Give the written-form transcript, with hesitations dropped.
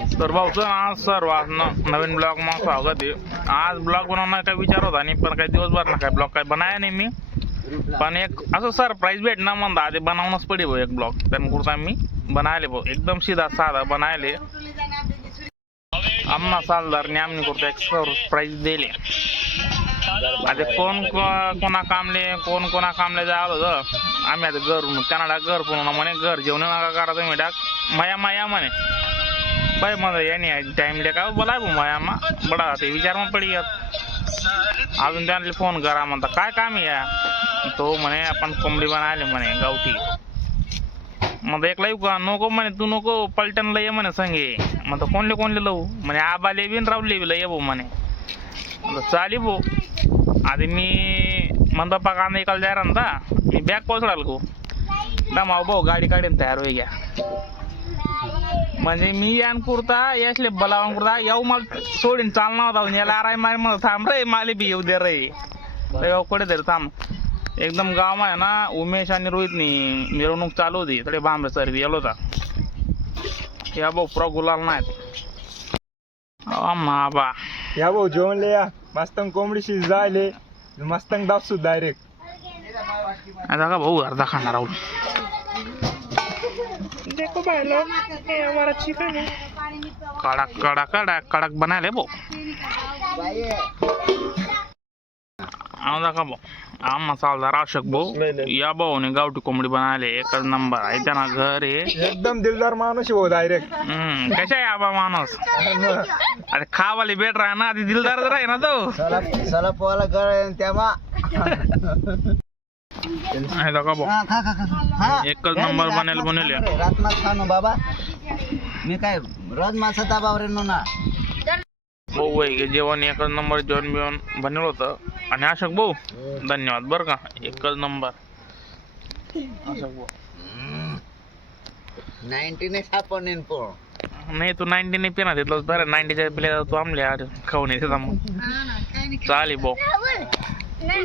तर भाऊचं आज सर्व नवीन ब्लॉग मग स्वागत आहे. आज ब्लॉग बनवणार काय विचार होता नाही, पण काही दिवसभर ना काय ब्लॉग काय बनाया नाही मी. पण एक असं सरप्राईज भेटणार म्हणता आधी बनावणंच पडे भाऊ एक ब्लॉग. त्यानुसार मी बनायले भाऊ एकदम सीधा साधा बनायले. आम्हा सालदारने आम्ही करतो एक सरप्राईज दिले. आता कोणा कामले जायला होतं. आम्ही आता घरून त्यांना घर पुन्हा म्हणे घर जेवण नका करा तुम्ही डाक माया म्हणे बाय मग याने टाइम दे का बोलाय माया मा बडा ते विचार मग पडी अजून त्यांना फोन करा म्हणता काय काम आहे तो म्हणे आपण कोंबडी बनायले म्हणे गावठी. मग एकला येऊ का नको म्हणे तू नको पलटणला ये म्हणे संगे. मग कोणले लावू म्हणे आबाले बिन रावले बिला ये भाऊ म्हणे. चाली भाऊ आधी मी मंदपा कांदा इकाल जाय ना मी बॅग पोचडाल को दमाव भाऊ गाडी काढीन तयार होई घ्या. म्हणजे मी यान कुर्ता यासले बलावून कुर्ता येऊ मला सोडीन चालणार होता याला आराय मारे मला थांब रे माले बी येऊ दे रे कुठे तरी थांब. एकदम गाव आहे ना उमेश आणि रोहितनी मिरवणूक चालू होती तडे बांबे सर गेलो होता या भाऊ पुरा गुलाल नाहीत बा या भाऊ जेवणले या मस्त कोंबडी शिज जायले मस्त दाबसू डायरेक्ट आता का भाऊ अर्धा खाणार राहुल देखो भाई लोग ये हमारा चिकन है कड़क बना ले भाऊ का भाऊ आम मसालदार आवश्यक भाऊ या भाऊ ने गावठी कोंबडी बनायले एकच नंबर आहे त्यांना घर आहे एकदम दिलदार माणूस भाऊ डायरेक्ट. कशा आहे आबा माणूस अरे खावाले बेट राहा ना आधी दिलदार राही ना तो सला पोहाला घर त्यामा एकच नंबर बनेल रातनाथ खानो बाबा मी काय रोज मासा दाबावर येतो ना भाऊ आहे जेवण एकच नंबर जेवण बिवण बनवलं होतं. आणि अशोक भाऊ धन्यवाद बरं का एकच नंबर अशोक भाऊ 90 सापडून पो नाही तू 90 नाही पिना तिथलं बरं 90च्या पिल्या तू आमल्या खाऊन येते मग चालेल भाऊ.